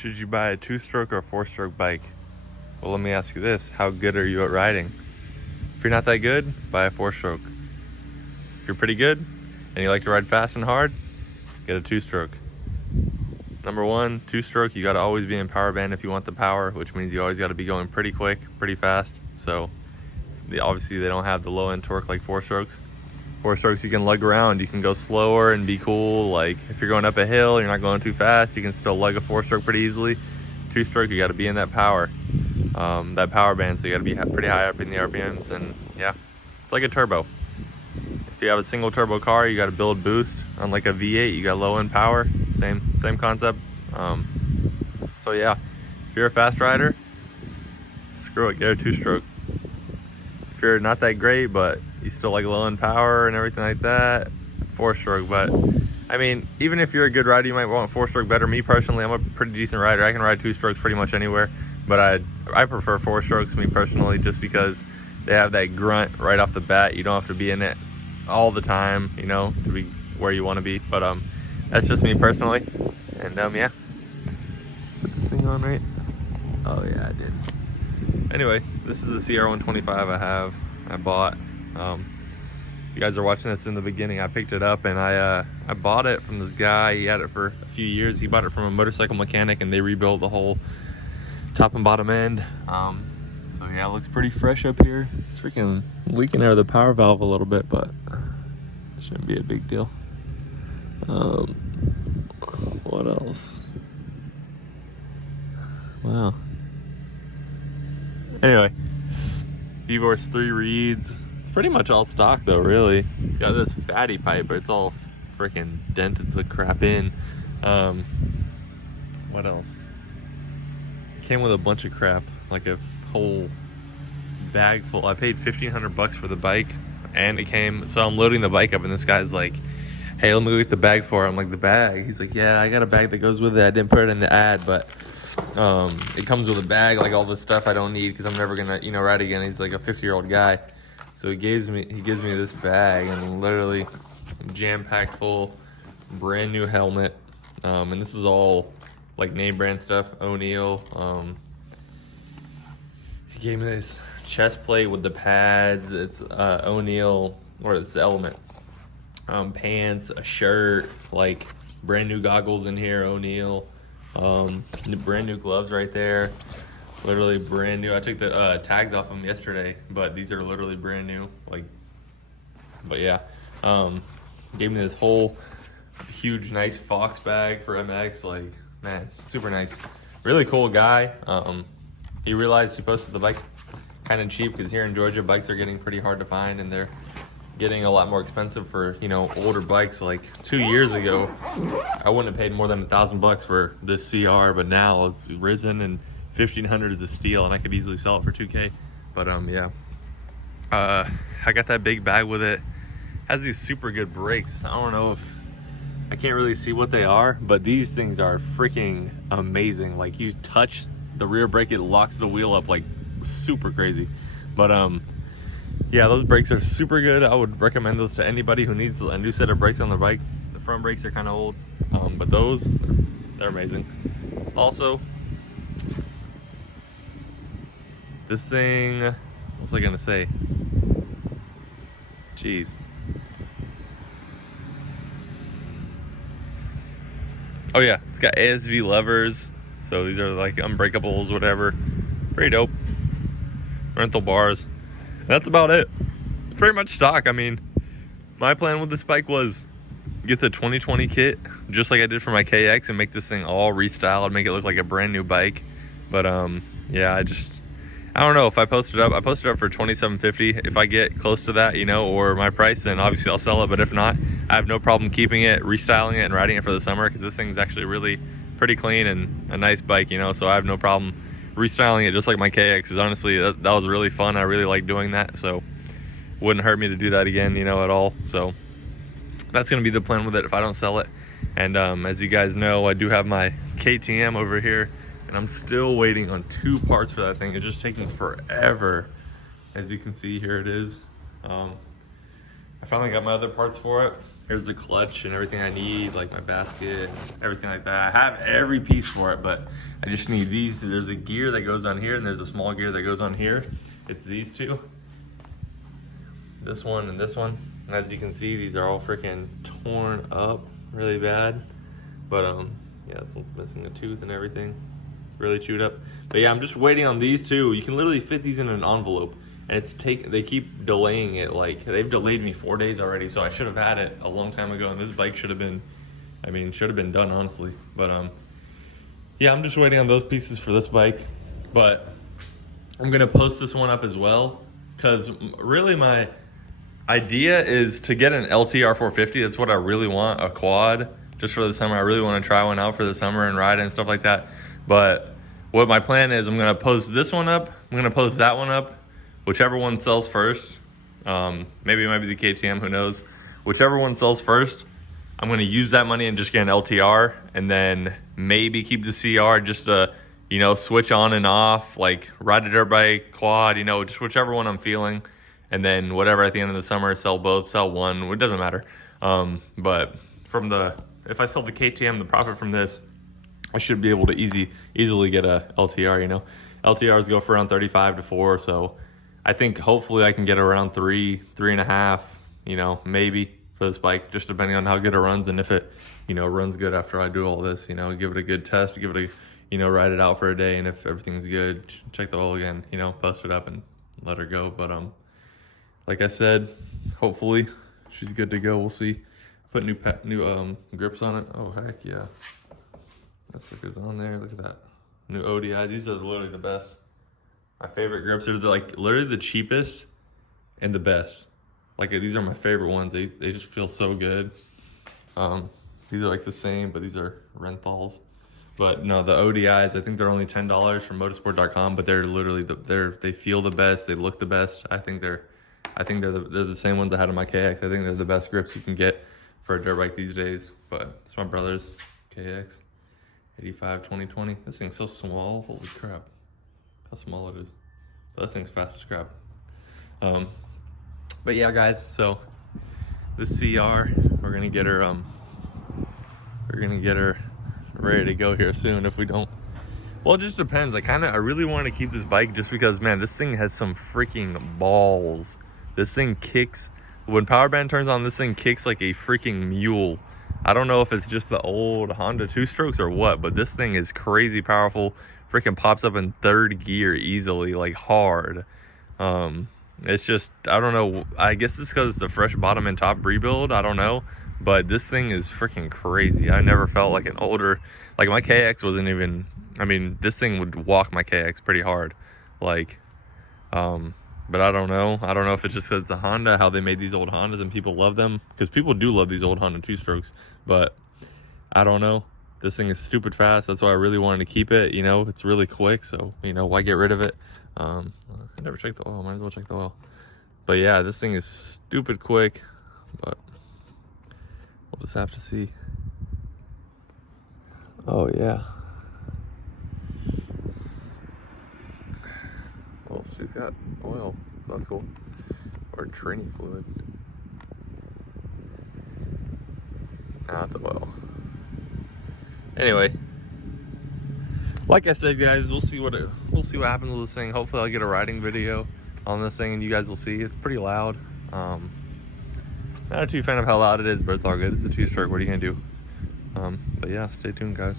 Should you buy a 2-stroke or a 4-stroke bike? Well, let me ask you this. How good are you at riding? If you're not that good, buy a 4-stroke. If you're pretty good and you like to ride fast and hard, get a 2-stroke. Number one, 2-stroke, you gotta always be in power band if you want the power, which means you always gotta be going pretty quick, pretty fast. So obviously they don't have the low end torque like 4-strokes. 4-strokes you can lug around, you can go slower and be cool. Like if you're going up a hill, you're not going too fast, you can still lug a 4-stroke pretty easily. 2-stroke, you gotta be in that power band, so you gotta be pretty high up in the RPMs, and yeah, it's like a turbo. If you have a single turbo car, you gotta build boost. Unlike a V8, you got low end power, same concept. So yeah, if you're a fast rider, screw it, get a 2-stroke. If you're not that great, but you still like low end power and everything like that, 4-stroke. But I mean, even if you're a good rider, you might want 4-stroke better. Me personally, I'm a pretty decent rider. I can ride 2-strokes pretty much anywhere, but I prefer 4-strokes, me personally, just because they have that grunt right off the bat. You don't have to be in it all the time, you know, to be where you want to be. But that's just me personally. And yeah, put this thing on right. Oh yeah, I did. Anyway, this is a CR125 I bought. You guys are watching this in the beginning. I picked it up and I bought it from this guy. He had it for a few years. He bought it from a motorcycle mechanic and they rebuilt the whole top and bottom end. So yeah, it looks pretty fresh up here. It's freaking leaking out of the power valve a little bit, but it shouldn't be a big deal. What else? Wow. Anyway, V-Force 3 reeds. It's pretty much all stock though, really. It's got this fatty pipe, but it's all freaking dented to crap in. What else? Came with a bunch of crap, like a whole bag full. I paid $1,500 for the bike, and it came. So I'm loading the bike up, and this guy's like, "Hey, let me go get the bag for it." I'm like, "The bag?" He's like, "Yeah, I got a bag that goes with it. I didn't put it in the ad, but it comes with a bag, like all the stuff I don't need because I'm never gonna, you know, ride again." He's like a 50-year-old guy, so he gives me this bag, and literally jam-packed full, brand new helmet, and this is all like name brand stuff. O'Neill. He gave me this chest plate with the pads. It's O'Neill, or it's Element. Pants, a shirt, like brand new goggles in here, O'Neill. Brand new gloves right there, literally brand new. I took the tags off them yesterday, but these are literally brand new. Like, but yeah, gave me this whole huge nice Fox bag for MX. Like, man, super nice, really cool guy. He realized he posted the bike kind of cheap because here in Georgia bikes are getting pretty hard to find, and they're getting a lot more expensive for, you know, older bikes. Like 2 years ago, I wouldn't have paid more than $1,000 for this CR, but now it's risen, and $1,500 is a steal, and I could easily sell it for $2K. But yeah, I got that big bag with it. Has these super good brakes. I don't know if I can't really see what they are, but these things are freaking amazing. Like, you touch the rear brake, it locks the wheel up like super crazy. But yeah, those brakes are super good. I would recommend those to anybody who needs a new set of brakes on their bike. The front brakes are kind of old, but those, they're amazing. Also, this thing, what was I gonna say? Jeez. Oh yeah, it's got ASV levers. So these are like unbreakables, whatever. Pretty dope. Rental bars. That's about it. Pretty much stock. I mean, my plan with this bike was get the 2020 kit, just like I did for my KX, and make this thing all restyled, make it look like a brand new bike. But yeah, I don't know if I post it up. I posted it up for $2,750. If I get close to that, you know, or my price, then obviously I'll sell it. But if not, I have no problem keeping it, restyling it, and riding it for the summer, because this thing's actually really pretty clean and a nice bike, you know. So I have no problem restyling it just like my KX. Because honestly, that was really fun. I really like doing that. So wouldn't hurt me to do that again, you know, at all. So that's gonna be the plan with it if I don't sell it. And as you guys know, I do have my KTM over here, and I'm still waiting on 2 parts for that thing. It's just taking forever. As you can see, here it is. I finally got my other parts for it. Here's the clutch and everything I need, like my basket, everything like that. I have every piece for it, but I just need these. There's a gear that goes on here, and there's a small gear that goes on here. It's these two. This one and this one. And as you can see, these are all freaking torn up really bad. But yeah, this one's missing a tooth and everything. Really chewed up. But yeah, I'm just waiting on these two. You can literally fit these in an envelope. And they keep delaying it. Like, they've delayed me 4 days already, so I should have had it a long time ago, and this bike should have been, I mean, should have been done, honestly. But yeah, I'm just waiting on those pieces for this bike. But I'm gonna post this one up as well, because really my idea is to get an LTR 450. That's what I really want, a quad, just for the summer. I really want to try one out for the summer and ride it and stuff like that. But what my plan is, I'm gonna post this one up, I'm gonna post that one up, whichever one sells first. Maybe it might be the KTM, who knows. Whichever one sells first, I'm gonna use that money and just get an LTR, and then maybe keep the CR just to, you know, switch on and off, like ride a dirt bike, quad, you know, just whichever one I'm feeling. And then whatever at the end of the summer, sell both, sell one, it doesn't matter. But if I sell the KTM, the profit from this, I should be able to easily get a LTR, you know. LTRs go for around 35 to 4, so I think hopefully I can get around 3.5, you know, maybe for this bike, just depending on how good it runs, and if it, you know, runs good after I do all this, you know, give it a good test, give it a, you know, ride it out for a day, and if everything's good, check the oil again, you know, bust it up and let her go. But like I said, hopefully she's good to go. We'll see. Put new grips on it. Oh heck yeah, that sucker's on there. Look at that. New ODI. These are literally the best. My favorite grips are like literally the cheapest and the best. Like, these are my favorite ones. They just feel so good. These are like the same, but these are Renthals. But no, the ODIs, I think they're only $10 from motorsport.com, but they're literally they feel the best. They look the best. I think they're the same ones I had on my KX. I think they're the best grips you can get for a dirt bike these days. But it's my brother's KX 85 2020. This thing's so small. Holy crap. How small it is. But this thing's fast as crap. But yeah, guys, so this CR, we're gonna get her ready to go here soon. If we don't, well, it just depends. I really want to keep this bike just because, man, this thing has some freaking balls. This thing kicks, when power band turns on, this thing kicks like a freaking mule. I don't know if it's just the old Honda 2-strokes or what, but this thing is crazy powerful. Freaking pops up in third gear easily, like hard. It's just, I don't know, I guess it's because it's a fresh bottom and top rebuild, I don't know, but this thing is freaking crazy. I never felt like an older, like my KX wasn't even, I mean, this thing would walk my KX pretty hard, like, but I don't know if it's just because it's a Honda, how they made these old Hondas and people love them, because people do love these old Honda 2-strokes, but I don't know. This thing is stupid fast. That's why I really wanted to keep it. You know, it's really quick, so, you know, why get rid of it? I never checked the oil. Might as well check the oil. But yeah, this thing is stupid quick, but we'll just have to see. Oh yeah. Well, she's got oil, so that's cool. Or Trini fluid. Nah, it's oil. Anyway, like I said, guys, we'll see what happens with this thing. Hopefully I'll get a riding video on this thing and you guys will see. It's pretty loud. Not a too fan of how loud it is, but it's all good. It's a 2-stroke. What are you gonna do? But yeah, stay tuned, guys.